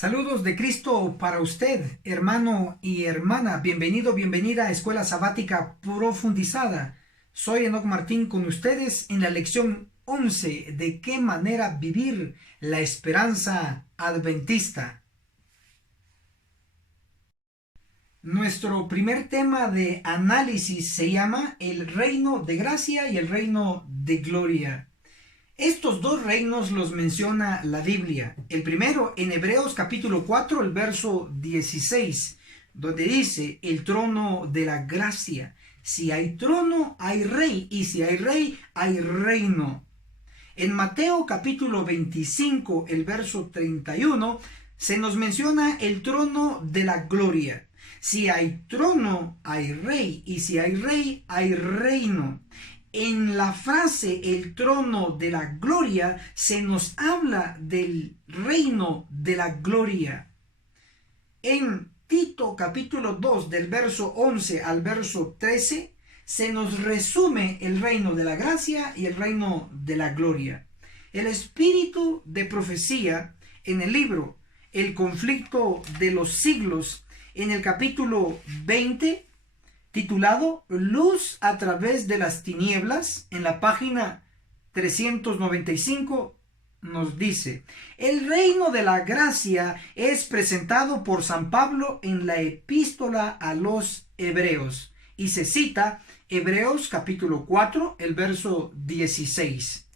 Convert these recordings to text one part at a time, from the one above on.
Saludos de Cristo para usted, hermano y hermana. Bienvenido, bienvenida a Escuela Sabática Profundizada. Soy Enoc Martín con ustedes en la lección 11 de qué manera vivir la esperanza adventista. Nuestro primer tema de análisis se llama el reino de gracia y el reino de gloria. Estos dos reinos los menciona la Biblia. El primero en Hebreos capítulo 4, el verso 16, donde dice el trono de la gracia. Si hay trono, hay rey, y si hay rey, hay reino. En Mateo capítulo 25, el verso 31, se nos menciona el trono de la gloria. Si hay trono, hay rey, y si hay rey, hay reino. En la frase el trono de la gloria se nos habla del reino de la gloria. En Tito capítulo 2 del verso 11 al verso 13 se nos resume el reino de la gracia y el reino de la gloria. El espíritu de profecía en el libro El conflicto de los siglos, en el capítulo 20, titulado Luz a través de las tinieblas, en la página 395, nos dice: el reino de la gracia es presentado por San Pablo en la epístola a los Hebreos, y se cita Hebreos capítulo 4, el verso 16.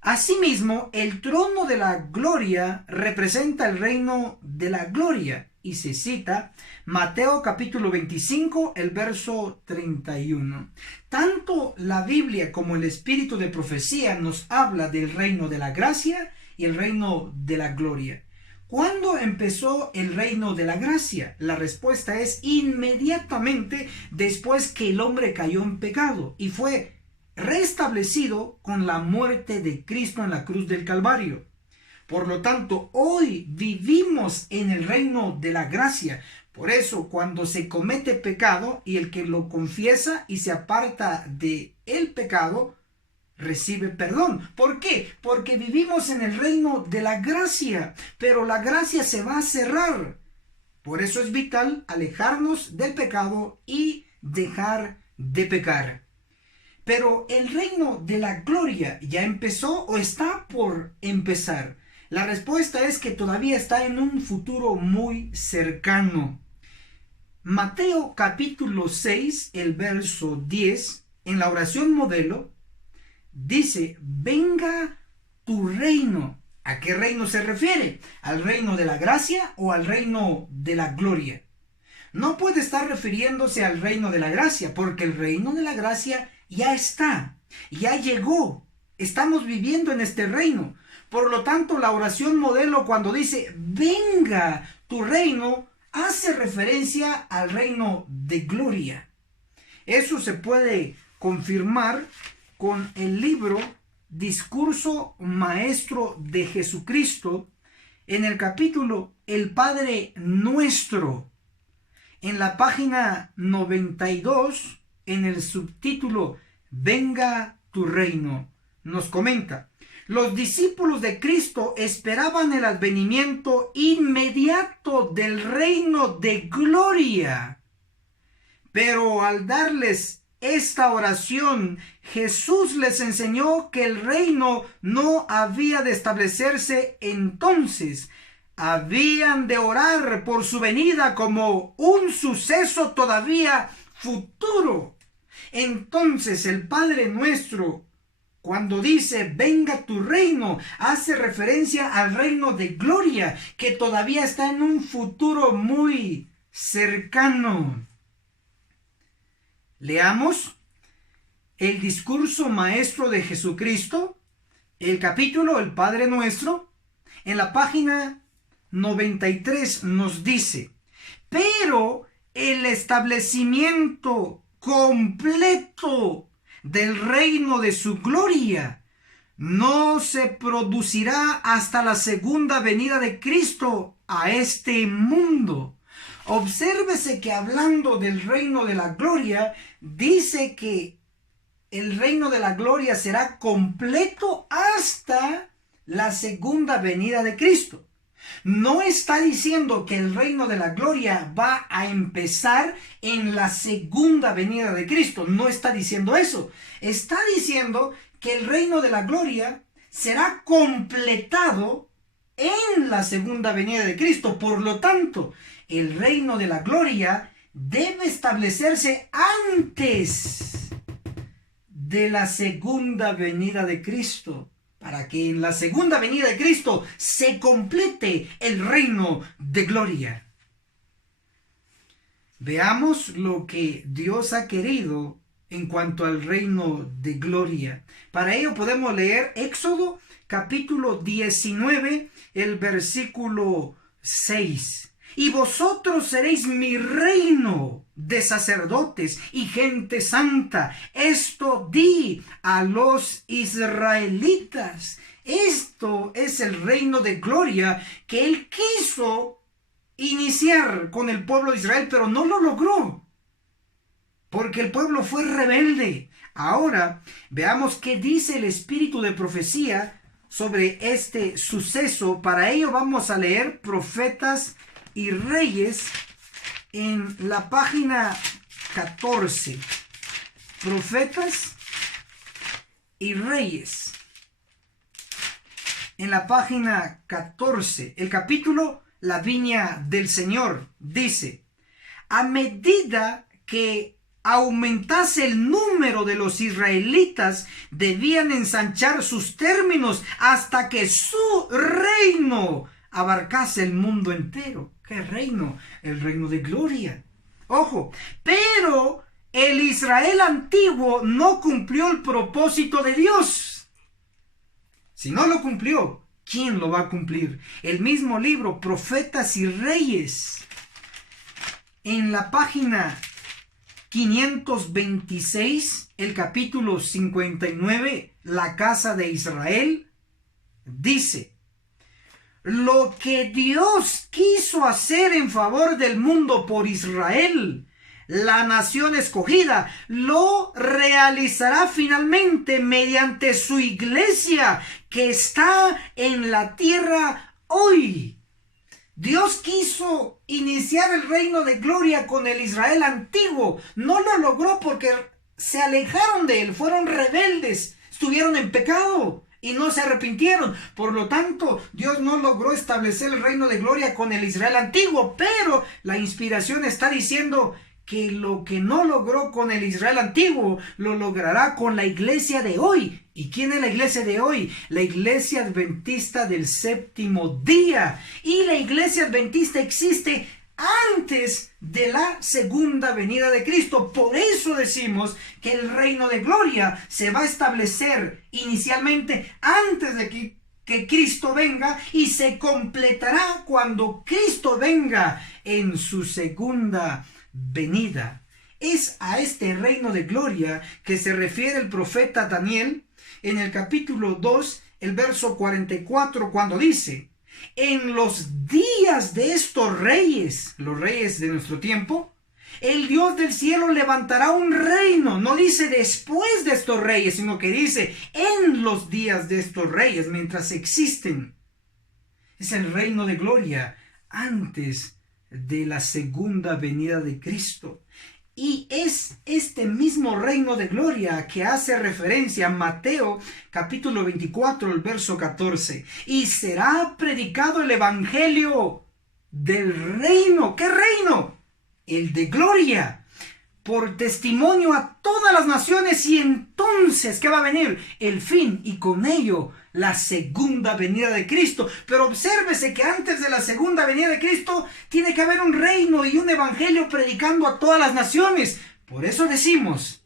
Asimismo, el trono de la gloria representa el reino de la gloria, y se cita Mateo capítulo 25, el verso 31. Tanto la Biblia como el espíritu de profecía nos habla del reino de la gracia y el reino de la gloria. ¿Cuándo empezó el reino de la gracia? La respuesta es inmediatamente después que el hombre cayó en pecado y fue restablecido con la muerte de Cristo en la cruz del Calvario. Por lo tanto, hoy vivimos en el reino de la gracia. Por eso, cuando se comete pecado y el que lo confiesa y se aparta de el pecado, recibe perdón. ¿Por qué? Porque vivimos en el reino de la gracia, pero la gracia se va a cerrar. Por eso es vital alejarnos del pecado y dejar de pecar. Pero el reino de la gloria ya empezó o está por empezar. La respuesta es que todavía está en un futuro muy cercano. Mateo capítulo 6, el verso 10, en la oración modelo, dice: venga tu reino. ¿A qué reino se refiere? ¿Al reino de la gracia o al reino de la gloria? No puede estar refiriéndose al reino de la gracia, porque el reino de la gracia ya está, ya llegó. Estamos viviendo en este reino. Por lo tanto, la oración modelo, cuando dice venga tu reino, hace referencia al reino de gloria. Eso se puede confirmar con el libro Discurso Maestro de Jesucristo, en el capítulo El Padre Nuestro, en la página 92, en el subtítulo Venga tu reino, nos comenta: los discípulos de Cristo esperaban el advenimiento inmediato del reino de gloria. Pero al darles esta oración, Jesús les enseñó que el reino no había de establecerse entonces. Habían de orar por su venida como un suceso todavía futuro. Entonces el Padre Nuestro, cuando dice venga tu reino, hace referencia al reino de gloria que todavía está en un futuro muy cercano. Leamos el discurso maestro de Jesucristo, el capítulo El Padre Nuestro, en la página 93 nos dice: pero el establecimiento completo del reino de su gloria no se producirá hasta la segunda venida de Cristo a este mundo. Obsérvese que hablando del reino de la gloria, dice que el reino de la gloria será completo hasta la segunda venida de Cristo. No está diciendo que el reino de la gloria va a empezar en la segunda venida de Cristo. No está diciendo eso. Está diciendo que el reino de la gloria será completado en la segunda venida de Cristo. Por lo tanto, el reino de la gloria debe establecerse antes de la segunda venida de Cristo, para que en la segunda venida de Cristo se complete el reino de gloria. Veamos lo que Dios ha querido en cuanto al reino de gloria. Para ello podemos leer Éxodo capítulo 19, el versículo 6. Y vosotros seréis mi reino de sacerdotes y gente santa. Esto di a los israelitas. Esto es el reino de gloria que él quiso iniciar con el pueblo de Israel, pero no lo logró, porque el pueblo fue rebelde. Ahora veamos qué dice el espíritu de profecía sobre este suceso. Para ello vamos a leer Profetas y Reyes en la página 14. Profetas y Reyes en la página 14. El capítulo La Viña del Señor dice: a medida que aumentase el número de los israelitas, debían ensanchar sus términos hasta que su reino abarcase el mundo entero. ¿Qué reino? El reino de gloria. Ojo, pero el Israel antiguo no cumplió el propósito de Dios. Si no lo cumplió, ¿quién lo va a cumplir? El mismo libro, Profetas y Reyes, en la página 526, el capítulo 59, la casa de Israel, dice: lo que Dios quiso hacer en favor del mundo por Israel, la nación escogida, lo realizará finalmente mediante su iglesia que está en la tierra hoy. Dios quiso iniciar el reino de gloria con el Israel antiguo. No lo logró porque se alejaron de él, fueron rebeldes, estuvieron en pecado y no se arrepintieron. Por lo tanto, Dios no logró establecer el reino de gloria con el Israel antiguo, pero la inspiración está diciendo que lo que no logró con el Israel antiguo, lo logrará con la iglesia de hoy. ¿Y quién es la iglesia de hoy? La iglesia adventista del séptimo día. Y la iglesia adventista existe antes de la segunda venida de Cristo. Por eso decimos que el reino de gloria se va a establecer inicialmente antes de que Cristo venga, y se completará cuando Cristo venga en su segunda venida. Es a este reino de gloria que se refiere el profeta Daniel en el capítulo 2, el verso 44, cuando dice: en los días de estos reyes, los reyes de nuestro tiempo, el Dios del cielo levantará un reino. No dice después de estos reyes, sino que dice en los días de estos reyes, mientras existen. Es el reino de gloria antes de la segunda venida de Cristo. Y es este mismo reino de gloria que hace referencia a Mateo capítulo 24, el verso 14. Y será predicado el evangelio del reino. ¿Qué reino? El de gloria. Por testimonio a todas las naciones, y entonces, ¿qué va a venir? El fin, y con ello la segunda venida de Cristo. Pero obsérvese que antes de la segunda venida de Cristo tiene que haber un reino y un evangelio predicando a todas las naciones. Por eso decimos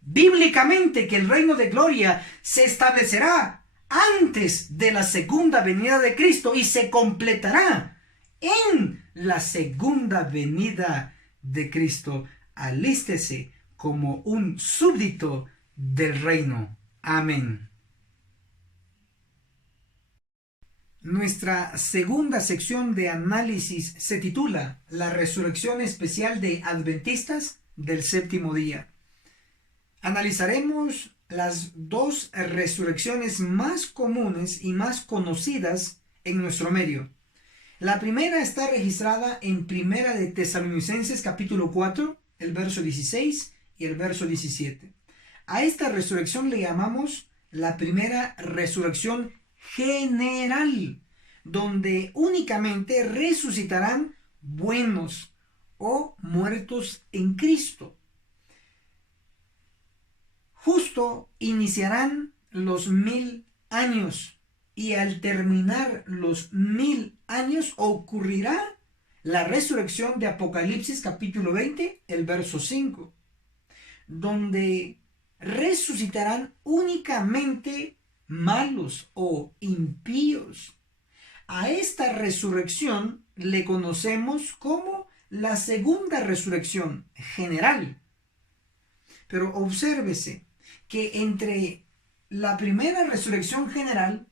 bíblicamente que el reino de gloria se establecerá antes de la segunda venida de Cristo y se completará en la segunda venida de Cristo. Alístese como un súbdito del reino. Amén. Nuestra segunda sección de análisis se titula La resurrección especial de adventistas del séptimo día. Analizaremos las dos resurrecciones más comunes y más conocidas en nuestro medio. La primera está registrada en Primera de Tesalonicenses capítulo 4, el verso 16 y el verso 17. A esta resurrección le llamamos la primera resurrección general, donde únicamente resucitarán buenos o muertos en Cristo. Justo iniciarán los 1000 años y al terminar los 1000 años ocurrirá la resurrección de Apocalipsis capítulo 20, el verso 5, donde resucitarán únicamente malos o impíos. A esta resurrección le conocemos como la segunda resurrección general. Pero obsérvese que entre la primera resurrección general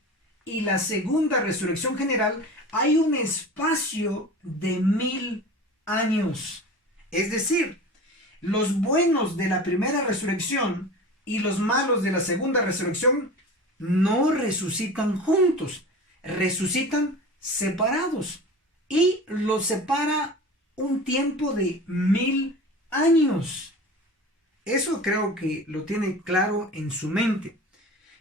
y la segunda resurrección general hay un espacio de 1000 años. Es decir, los buenos de la primera resurrección y los malos de la segunda resurrección no resucitan juntos, resucitan separados, y los separa un tiempo de 1000 años. Eso creo que lo tiene claro en su mente.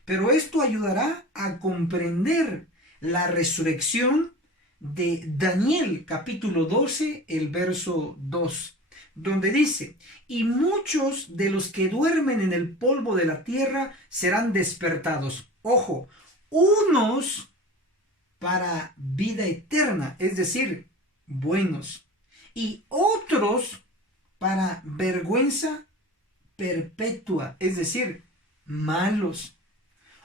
Pero esto ayudará a comprender la resurrección de Daniel capítulo 12, el verso 2, donde dice: y muchos de los que duermen en el polvo de la tierra serán despertados. Ojo, unos para vida eterna, es decir, buenos, y otros para vergüenza perpetua, es decir, malos.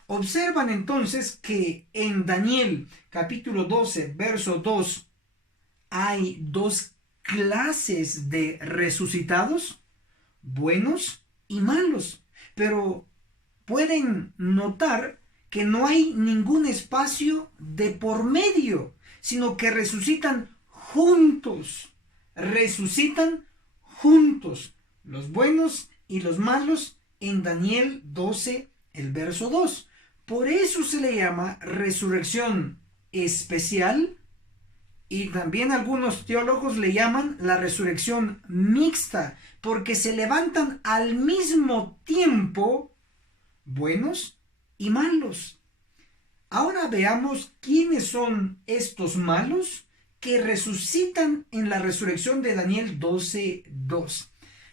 Observan entonces que en Daniel capítulo 12, verso 2, hay dos clases de resucitados, buenos y malos. Pero pueden notar que no hay ningún espacio de por medio, sino que resucitan juntos, los buenos y los malos, en Daniel 12, el verso 2. Por eso se le llama resurrección especial, y también algunos teólogos le llaman la resurrección mixta, porque se levantan al mismo tiempo buenos y malos. Ahora veamos quiénes son estos malos que resucitan en la resurrección de Daniel 12:2.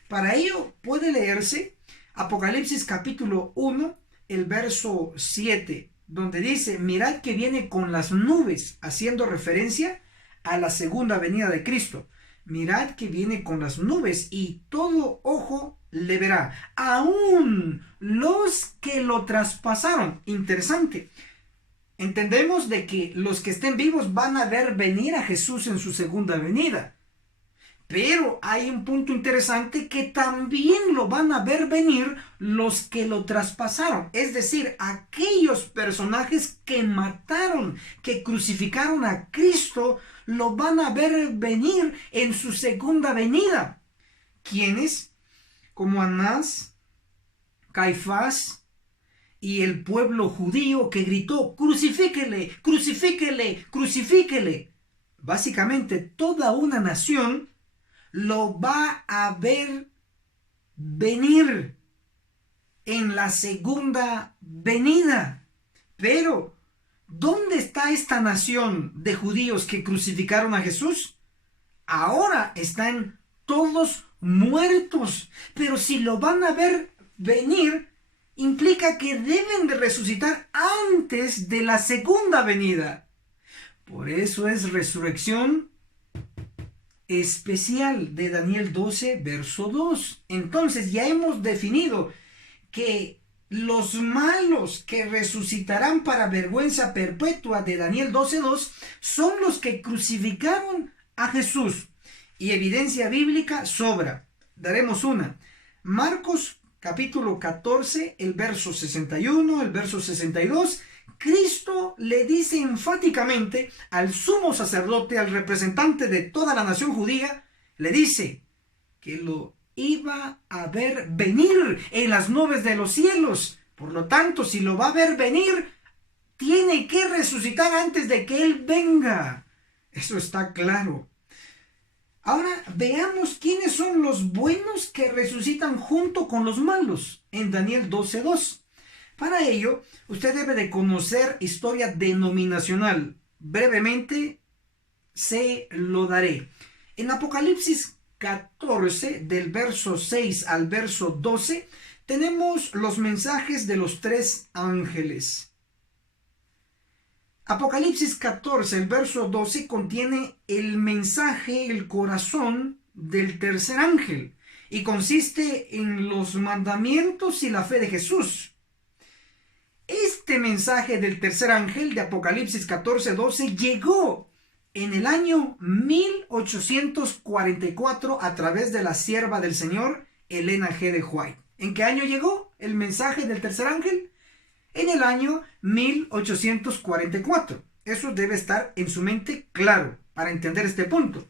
Para ello puede leerse Apocalipsis capítulo 1, el verso 7, donde dice: mirad que viene con las nubes, haciendo referencia a la segunda venida de Cristo. Mirad que viene con las nubes, y todo ojo le verá, aún los que lo traspasaron. Interesante. Entendemos de que los que estén vivos van a ver venir a Jesús en su segunda venida. Pero hay un punto interesante, que también lo van a ver venir los que lo traspasaron. Es decir, aquellos personajes que mataron, que crucificaron a Cristo, lo van a ver venir en su segunda venida. ¿Quiénes? Como Anás, Caifás y el pueblo judío que gritó: crucifíquele, crucifíquele, crucifíquele. Básicamente toda una nación lo va a ver venir en la segunda venida. Pero ¿dónde está esta nación de judíos que crucificaron a Jesús? Ahora están todos muertos. Pero si lo van a ver venir, implica que deben de resucitar antes de la segunda venida. Por eso es resurrección especial de Daniel 12, verso 2. Entonces ya hemos definido que los malos que resucitarán para vergüenza perpetua de Daniel 12:2 son los que crucificaron a Jesús. Y evidencia bíblica sobra. Daremos una. Marcos capítulo 14, el verso 61, el verso 62. Cristo le dice enfáticamente al sumo sacerdote, al representante de toda la nación judía, le dice que lo iba a ver venir en las nubes de los cielos. Por lo tanto, si lo va a ver venir, tiene que resucitar antes de que Él venga. Eso está claro. Ahora veamos quiénes son los buenos que resucitan junto con los malos en Daniel 12:2. Para ello, usted debe de conocer historia denominacional. Brevemente se lo daré. En Apocalipsis 14, del verso 6 al verso 12, tenemos los mensajes de los tres ángeles. Apocalipsis 14, el verso 12, contiene el mensaje, el corazón del tercer ángel, y consiste en los mandamientos y la fe de Jesús. Este mensaje del tercer ángel de Apocalipsis 14, 12 llegó en el año 1844 a través de la sierva del Señor, Elena G. de White. ¿En qué año llegó el mensaje del tercer ángel? En el año 1844. Eso debe estar en su mente claro para entender este punto.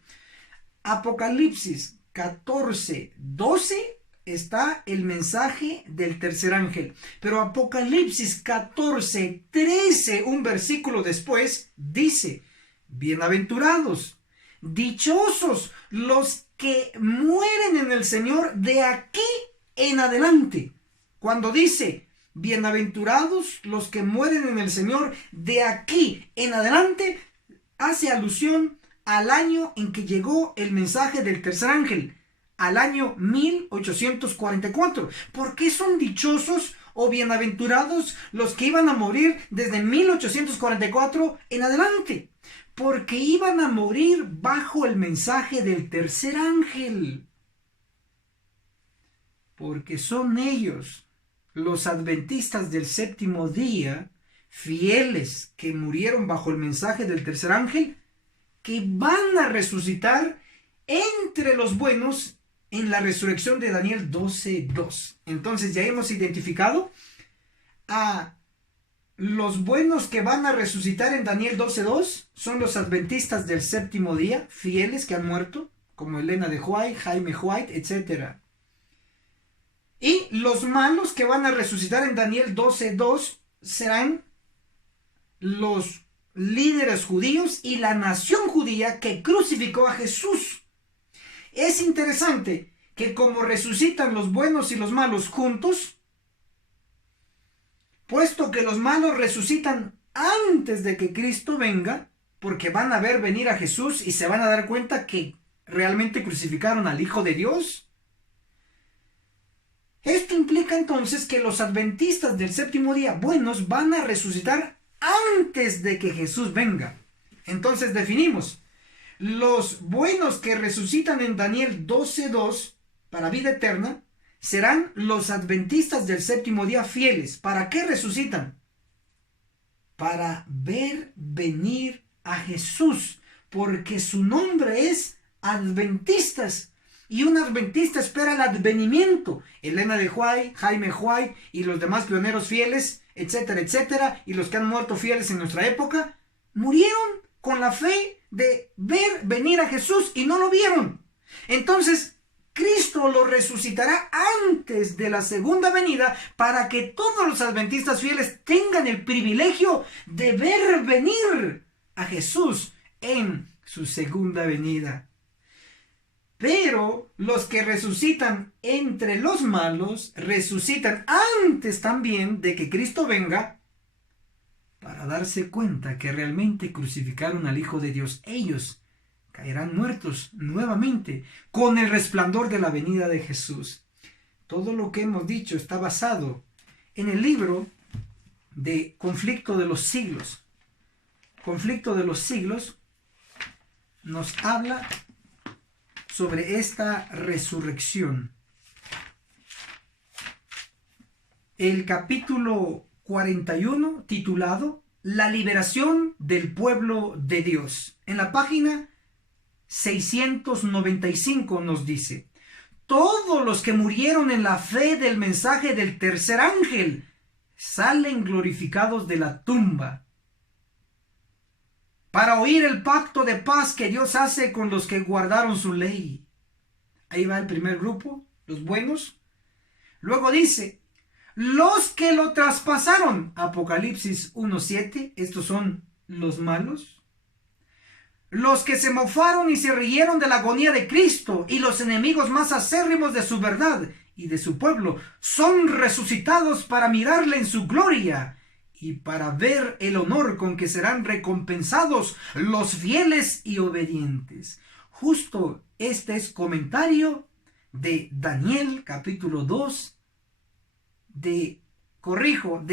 Apocalipsis 14, 12 está el mensaje del tercer ángel. Pero Apocalipsis 14, 13, un versículo después, dice: bienaventurados, dichosos los que mueren en el Señor de aquí en adelante. Cuando dice bienaventurados los que mueren en el Señor de aquí en adelante, hace alusión al año en que llegó el mensaje del tercer ángel, al año 1844. ¿Por qué son dichosos o bienaventurados los que iban a morir desde 1844 en adelante? Porque iban a morir bajo el mensaje del tercer ángel. Porque son ellos, los adventistas del séptimo día, fieles que murieron bajo el mensaje del tercer ángel, que van a resucitar entre los buenos en la resurrección de Daniel 12:2. Entonces ya hemos identificado a los buenos que van a resucitar en Daniel 12:2. Son los adventistas del séptimo día, fieles que han muerto, como Elena de White, Jaime White, etc. Y los malos que van a resucitar en Daniel 12:2 serán los líderes judíos y la nación judía que crucificó a Jesús. Es interesante que como resucitan los buenos y los malos juntos, puesto que los malos resucitan antes de que Cristo venga, porque van a ver venir a Jesús y se van a dar cuenta que realmente crucificaron al Hijo de Dios. Esto implica entonces que los adventistas del séptimo día buenos van a resucitar antes de que Jesús venga. Entonces definimos: los buenos que resucitan en Daniel 12:2 para vida eterna serán los adventistas del séptimo día fieles. ¿Para qué resucitan? Para ver venir a Jesús, porque su nombre es adventistas. Y un adventista espera el advenimiento. Elena de White, Jaime White y los demás pioneros fieles, etcétera, etcétera, y los que han muerto fieles en nuestra época, murieron con la fe de ver venir a Jesús y no lo vieron. Entonces, Cristo lo resucitará antes de la segunda venida para que todos los adventistas fieles tengan el privilegio de ver venir a Jesús en su segunda venida. Pero los que resucitan entre los malos resucitan antes también de que Cristo venga para darse cuenta que realmente crucificaron al Hijo de Dios. Ellos caerán muertos nuevamente con el resplandor de la venida de Jesús. Todo lo que hemos dicho está basado en el libro de Conflicto de los Siglos. Conflicto de los Siglos nos habla sobre esta resurrección. El capítulo 41, titulado La liberación del pueblo de Dios. En la página 695 nos dice: todos los que murieron en la fe del mensaje del tercer ángel salen glorificados de la tumba para oír el pacto de paz que Dios hace con los que guardaron su ley. Ahí va el primer grupo, los buenos. Luego dice: Los que lo traspasaron, Apocalipsis 1:7, estos son los malos. Los que se mofaron y se rieron de la agonía de Cristo y los enemigos más acérrimos de su verdad y de su pueblo, son resucitados para mirarle en su gloria y para ver el honor con que serán recompensados los fieles y obedientes. Justo este es comentario de Daniel capítulo 2, de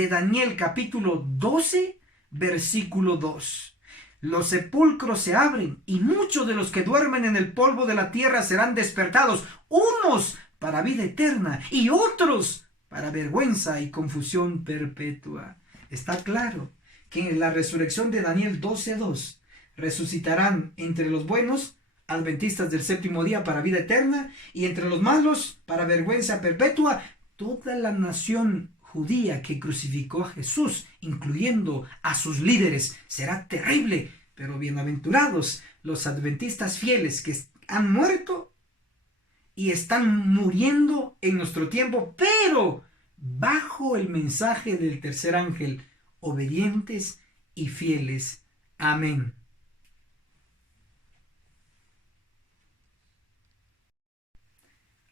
Daniel capítulo 12, versículo 2. Los sepulcros se abren y muchos de los que duermen en el polvo de la tierra serán despertados, unos para vida eterna y otros para vergüenza y confusión perpetua. Está claro que en la resurrección de Daniel 12:2 resucitarán entre los buenos, adventistas del séptimo día, para vida eterna, y entre los malos para vergüenza perpetua, toda la nación judía que crucificó a Jesús, incluyendo a sus líderes. Será terrible, pero bienaventurados los adventistas fieles que han muerto y están muriendo en nuestro tiempo, pero bajo el mensaje del tercer ángel, obedientes y fieles. Amén.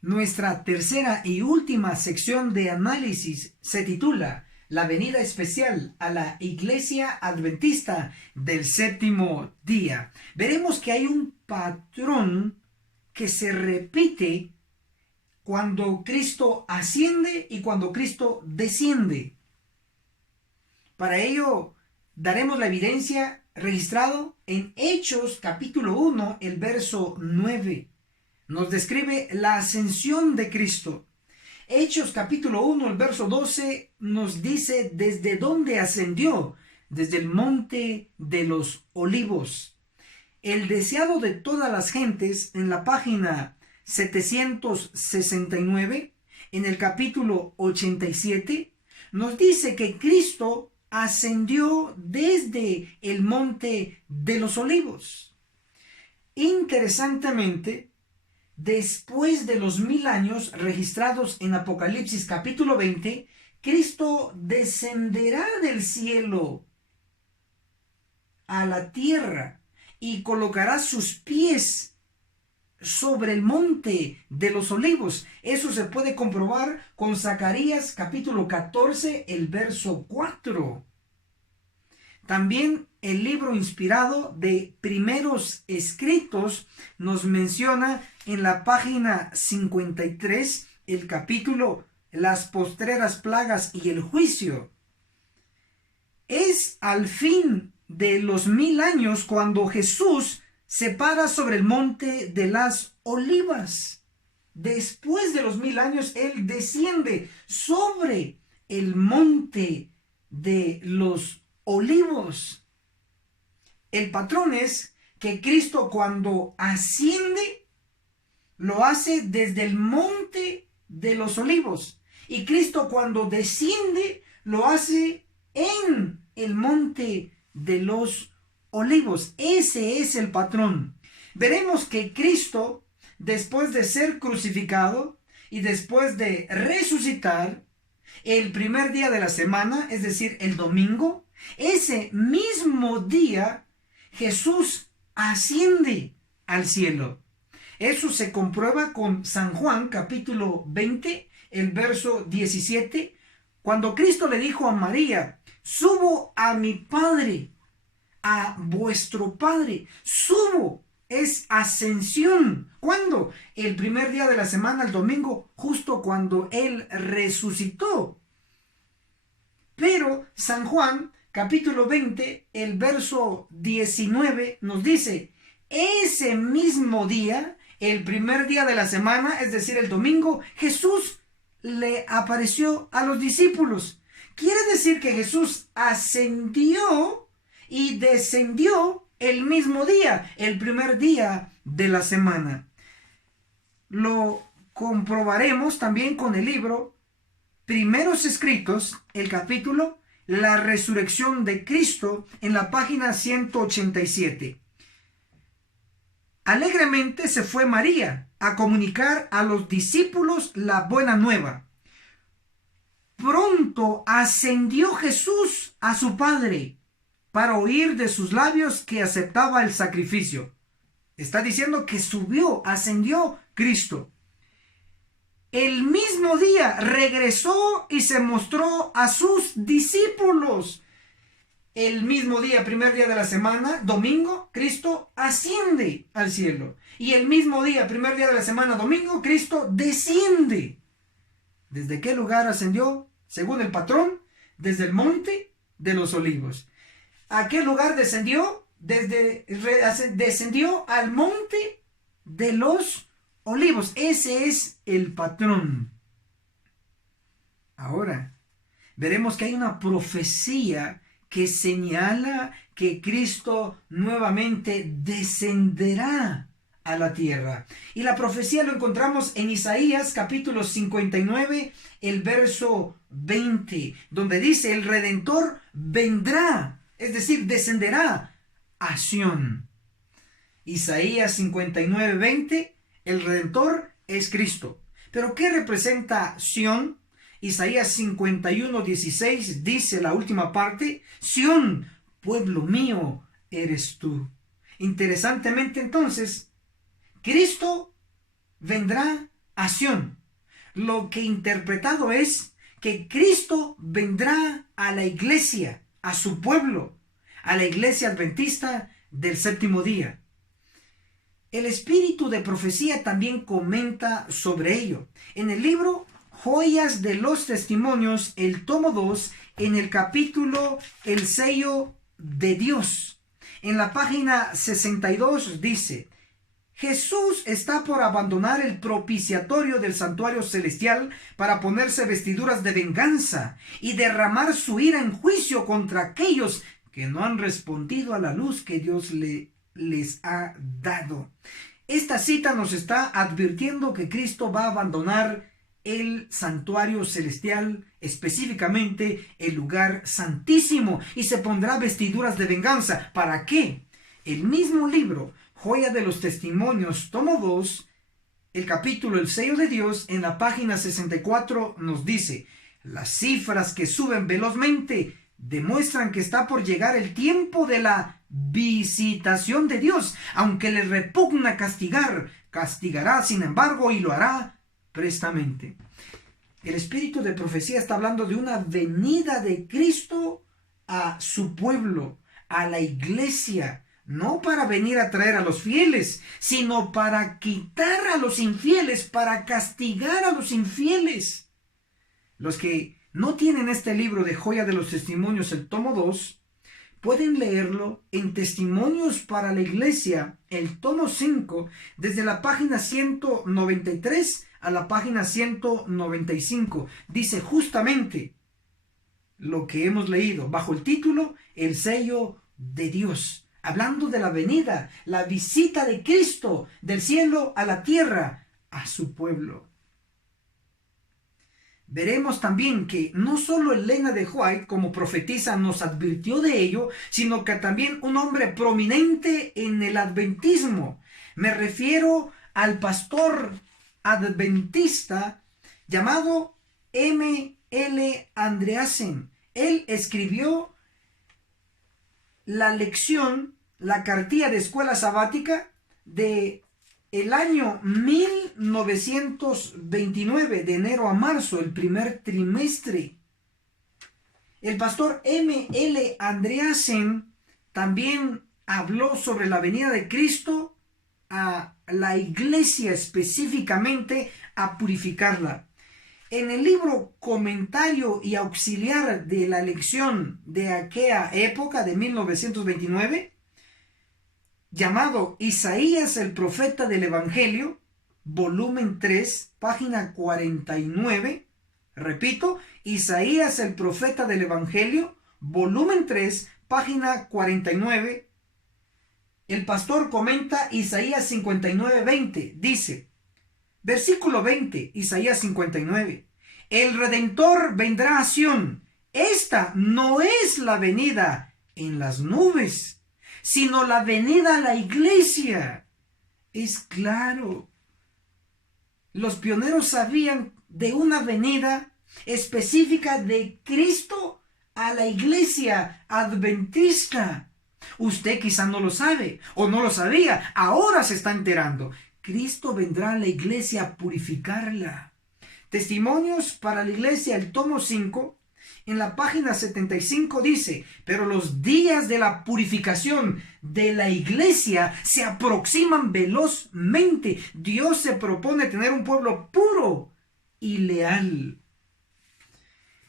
Nuestra tercera y última sección de análisis se titula La venida especial a la Iglesia Adventista del séptimo día. Veremos que hay un patrón que se repite cuando Cristo asciende y cuando Cristo desciende. Para ello daremos la evidencia registrado en Hechos capítulo 1, el verso 9. Nos describe la ascensión de Cristo. Hechos capítulo 1, el verso 12 nos dice desde dónde ascendió, desde el monte de los olivos. El deseado de todas las gentes, en la página 769, en el capítulo 87, nos dice que Cristo ascendió desde el monte de los olivos. Interesantemente, después de los 1000 años registrados en Apocalipsis capítulo 20, Cristo descenderá del cielo a la tierra y colocará sus pies sobre el monte de los olivos. Eso se puede comprobar con Zacarías capítulo 14, el verso 4. También el libro inspirado de Primeros Escritos nos menciona en la página 53 el capítulo Las postreras plagas y el juicio. Es al fin de los 1000 años cuando Jesús se para sobre el monte de las olivas. Después de los 1000 años, Él desciende sobre el monte de los olivos. El patrón es que Cristo, cuando asciende, lo hace desde el monte de los olivos. Y Cristo, cuando desciende, lo hace en el monte de los olivos. Ese es el patrón. Veremos que Cristo, después de ser crucificado y después de resucitar, el primer día de la semana, es decir, el domingo, ese mismo día Jesús asciende al cielo. Eso se comprueba con San Juan capítulo 20, el verso 17, cuando Cristo le dijo a María: subo a mi Padre, a vuestro Padre. Subo es ascensión. ¿Cuándo? El primer día de la semana, el domingo, justo cuando Él resucitó. Pero San Juan capítulo 20, el verso 19 nos dice: ese mismo día, el primer día de la semana, es decir, el domingo, Jesús le apareció a los discípulos. Quiere decir que Jesús ascendió y descendió el mismo día, el primer día de la semana. Lo comprobaremos también con el libro Primeros Escritos, el capítulo La resurrección de Cristo, en la página 187. Alegremente se fue María a comunicar a los discípulos la buena nueva. pronto ascendió Jesús a su Padre para oír de sus labios que aceptaba el sacrificio. Está diciendo que subió, ascendió Cristo. El mismo día regresó y se mostró a sus discípulos. El mismo día, primer día de la semana, domingo, Cristo asciende al cielo. Y el mismo día, primer día de la semana, domingo, Cristo desciende. ¿Desde qué lugar ascendió? Según el patrón, desde el monte de los olivos. ¿A qué lugar descendió? Descendió al monte de los olivos. Ese es el patrón. Ahora, veremos que hay una profecía que señala que Cristo nuevamente descenderá a la tierra. Y la profecía lo encontramos en Isaías capítulo 59, el verso 20, donde dice: el Redentor vendrá, es decir, descenderá a Sión. Isaías 59, 20, el Redentor es Cristo. ¿Pero qué representa Sión? Isaías 51, 16 dice la última parte: Sión, pueblo mío, eres tú. Interesantemente entonces, Cristo vendrá a Sión. Lo que interpretado es que Cristo vendrá a la iglesia, a su pueblo, a la iglesia adventista del séptimo día. El espíritu de profecía también comenta sobre ello. En el libro Joyas de los Testimonios, el tomo 2, en el capítulo El sello de Dios, en la página 62 dice: Jesús está por abandonar el propiciatorio del santuario celestial para ponerse vestiduras de venganza y derramar su ira en juicio contra aquellos que no han respondido a la luz que Dios les ha dado. Esta cita nos está advirtiendo que Cristo va a abandonar el santuario celestial, específicamente el lugar santísimo, y se pondrá vestiduras de venganza. ¿Para qué? El mismo libro Joya de los Testimonios, tomo 2, el capítulo El sello de Dios, en la página 64 nos dice: las cifras que suben velozmente demuestran que está por llegar el tiempo de la visitación de Dios. Aunque le repugna castigar, castigará sin embargo, y lo hará prestamente. El espíritu de profecía está hablando de una venida de Cristo a su pueblo, a la iglesia. No para venir a traer a los fieles, sino para quitar a los infieles, para castigar a los infieles. Los que no tienen este libro de Joya de los Testimonios, el tomo 2, pueden leerlo en Testimonios para la Iglesia, el tomo 5, desde la página 193 a la página 195. Dice justamente lo que hemos leído bajo el título El sello de Dios, hablando de la venida, la visita de Cristo del cielo a la tierra, a su pueblo. Veremos también que no solo Elena de White, como profetisa, nos advirtió de ello, sino que también un hombre prominente en el adventismo. Me refiero al pastor adventista llamado M. L. Andreasen. Él escribió la lección, la cartilla de escuela sabática de el año 1929, de enero a marzo, el primer trimestre. El pastor M. L. Andreasen también habló sobre la venida de Cristo a la iglesia, específicamente a purificarla. En el libro Comentario y Auxiliar de la lección de aquella época de 1929, llamado Isaías el profeta del Evangelio, volumen 3, página 49, repito, Isaías el profeta del Evangelio, volumen 3, página 49, el pastor comenta Isaías 59, 20, dice, versículo 20, Isaías 59, el Redentor vendrá a Sión. Esta no es la venida en las nubes, sino la venida a la iglesia. Es claro. Los pioneros sabían de una venida específica de Cristo a la iglesia adventista. Usted quizá no lo sabe o no lo sabía, ahora se está enterando. Cristo vendrá a la iglesia a purificarla. Testimonios para la iglesia, el tomo 5, en la página 75 dice: pero los días de la purificación de la iglesia se aproximan velozmente. Dios se propone tener un pueblo puro y leal.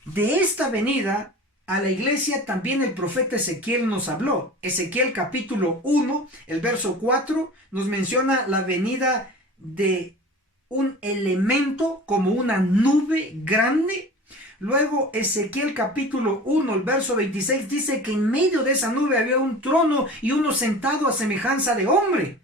De esta venida a la iglesia también el profeta Ezequiel nos habló. Ezequiel capítulo 1, el verso 4, nos menciona la venida de un elemento como una nube grande. Luego Ezequiel capítulo 1, el verso 26 dice que en medio de esa nube había un trono y uno sentado a semejanza de hombre.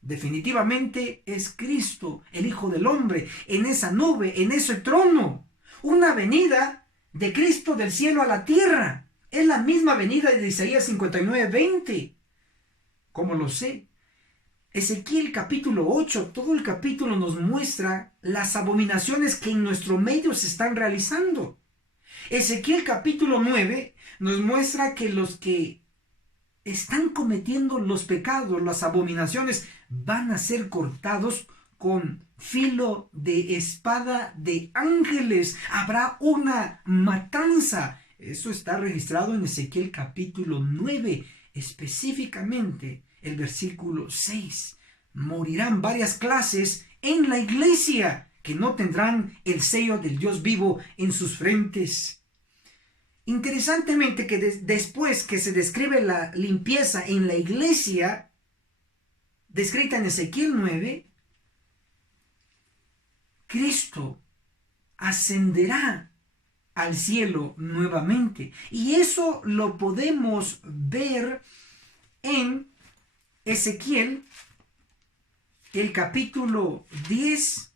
Definitivamente es Cristo, el Hijo del Hombre, en esa nube, en ese trono. Una venida de Cristo del cielo a la tierra. Es la misma venida de Isaías 59:20. ¿Cómo lo sé? Ezequiel capítulo 8, todo el capítulo nos muestra las abominaciones que en nuestro medio se están realizando. Ezequiel capítulo 9 nos muestra que los que están cometiendo los pecados, las abominaciones, van a ser cortados con filo de espada de ángeles. Habrá una matanza. Eso está registrado en Ezequiel capítulo 9, específicamente el versículo 6. Morirán varias clases en la iglesia que no tendrán el sello del Dios vivo en sus frentes. Interesantemente que después que se describe la limpieza en la iglesia, descrita en Ezequiel 9, Cristo ascenderá al cielo nuevamente. Y eso lo podemos ver en Ezequiel, el capítulo 10,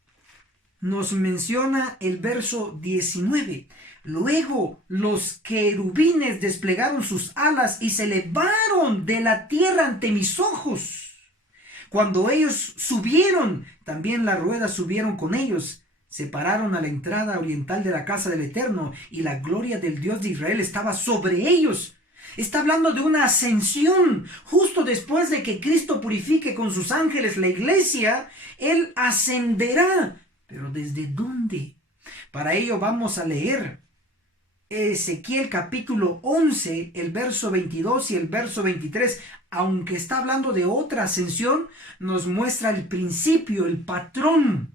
nos menciona el verso 19. Luego los querubines desplegaron sus alas y se elevaron de la tierra ante mis ojos. Cuando ellos subieron, también las ruedas subieron con ellos. Se pararon a la entrada oriental de la casa del Eterno, y la gloria del Dios de Israel estaba sobre ellos. Está hablando de una ascensión. Justo después de que Cristo purifique con sus ángeles la iglesia, Él ascenderá. ¿Pero desde dónde? Para ello vamos a leer Ezequiel capítulo 11, el verso 22 y el verso 23. Aunque está hablando de otra ascensión, nos muestra el principio, el patrón.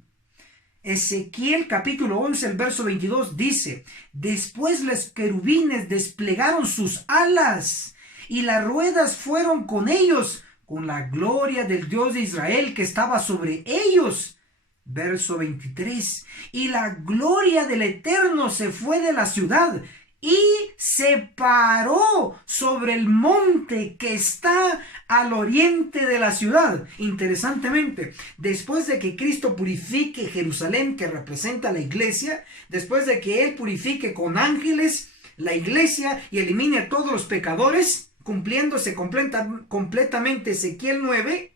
Ezequiel capítulo 11, el verso 22 dice: después los querubines desplegaron sus alas y las ruedas fueron con ellos, con la gloria del Dios de Israel que estaba sobre ellos. Verso 23: y la gloria del Eterno se fue de la ciudad y se paró sobre el monte que está al oriente de la ciudad. Interesantemente, después de que Cristo purifique Jerusalén, que representa la iglesia, después de que Él purifique con ángeles la iglesia y elimine a todos los pecadores, cumpliéndose completamente Ezequiel 9,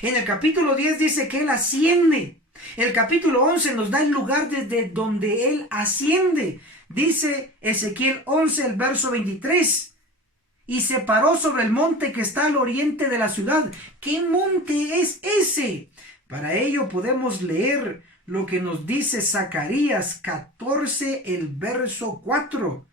en el capítulo 10 dice que Él asciende. El capítulo 11 nos da el lugar desde donde Él asciende. Dice Ezequiel 11, el verso 23: y se paró sobre el monte que está al oriente de la ciudad. ¿Qué monte es ese? Para ello podemos leer lo que nos dice Zacarías 14, el verso 4.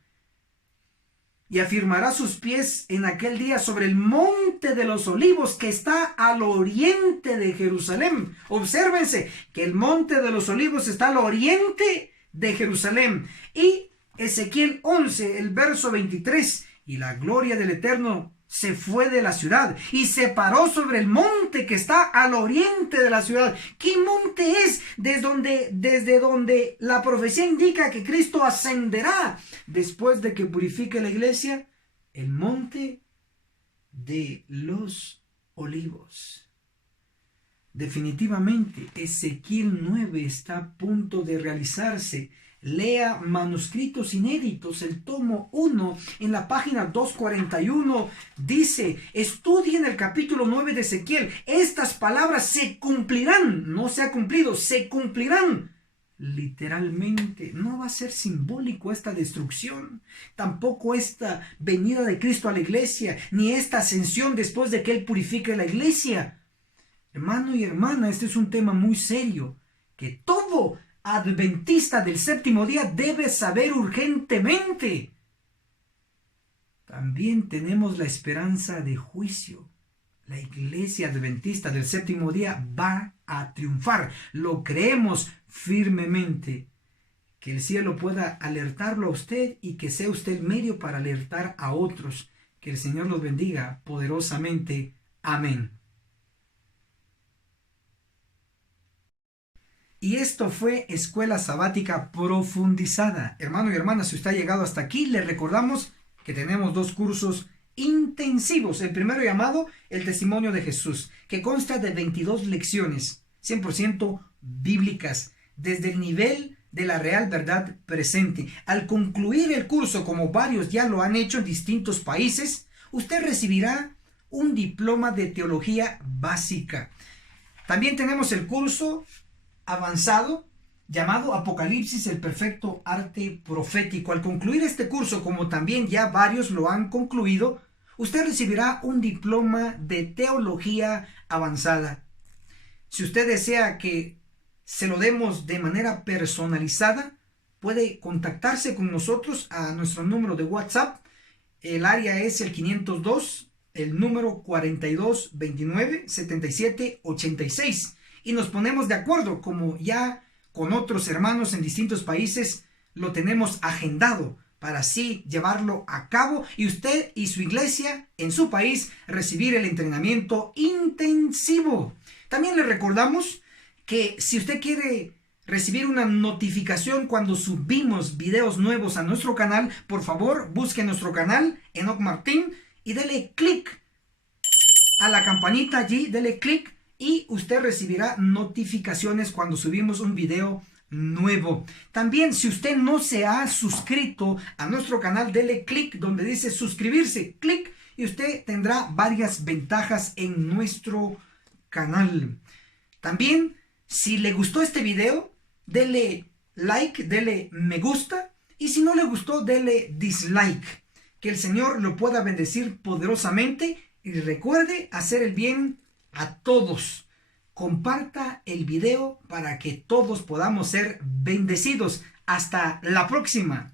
Y afirmará sus pies en aquel día sobre el monte de los olivos que está al oriente de Jerusalén. Obsérvense que el monte de los olivos está al oriente de Jerusalén. Y Ezequiel 11, el verso 23: y la gloria del Eterno se fue de la ciudad y se paró sobre el monte que está al oriente de la ciudad. ¿Qué monte es? Desde donde la profecía indica que Cristo ascenderá después de que purifique la iglesia. El monte de los olivos. Definitivamente Ezequiel 9 está a punto de realizarse. Lea manuscritos inéditos, el tomo 1, en la página 241, dice: estudien el capítulo 9 de Ezequiel. Estas palabras se cumplirán, no se ha cumplido, se cumplirán. literalmente. No va a ser simbólico esta destrucción, tampoco esta venida de Cristo a la iglesia, ni esta ascensión después de que Él purifique la iglesia. Hermano y hermana, este es un tema muy serio, que todo adventista del séptimo día debe saber urgentemente. También tenemos la esperanza de juicio. La iglesia adventista del séptimo día va a triunfar. Lo creemos firmemente. Que el cielo pueda alertarlo a usted y que sea usted el medio para alertar a otros. Que el Señor los bendiga poderosamente. Amén. Y esto fue Escuela Sabática Profundizada. Hermano y hermana, si usted ha llegado hasta aquí, le recordamos que tenemos 2 cursos intensivos. El primero llamado El Testimonio de Jesús, que consta de 22 lecciones, 100% bíblicas, desde el nivel de la real verdad presente. Al concluir el curso, como varios ya lo han hecho en distintos países, usted recibirá un diploma de teología básica. También tenemos el curso avanzado llamado Apocalipsis, el perfecto arte profético. Al concluir este curso, como también ya varios lo han concluido, usted recibirá un diploma de teología avanzada. Si usted desea que se lo demos de manera personalizada, puede contactarse con nosotros a nuestro número de WhatsApp. El área es el 502, el número 4229-7786. Y nos ponemos de acuerdo, como ya con otros hermanos en distintos países lo tenemos agendado, para así llevarlo a cabo y usted y su iglesia en su país recibir el entrenamiento intensivo. También le recordamos que si usted quiere recibir una notificación cuando subimos videos nuevos a nuestro canal, por favor busque nuestro canal, Enoch Martín, y dele clic a la campanita allí, dele clic y usted recibirá notificaciones cuando subimos un video nuevo. También, si usted no se ha suscrito a nuestro canal, dele clic donde dice suscribirse, clic, y usted tendrá varias ventajas en nuestro canal. También, si le gustó este video, dele like, dele me gusta, y si no le gustó, dele dislike. Que el Señor lo pueda bendecir poderosamente y recuerde hacer el bien a todos. Comparta el video para que todos podamos ser bendecidos. Hasta la próxima.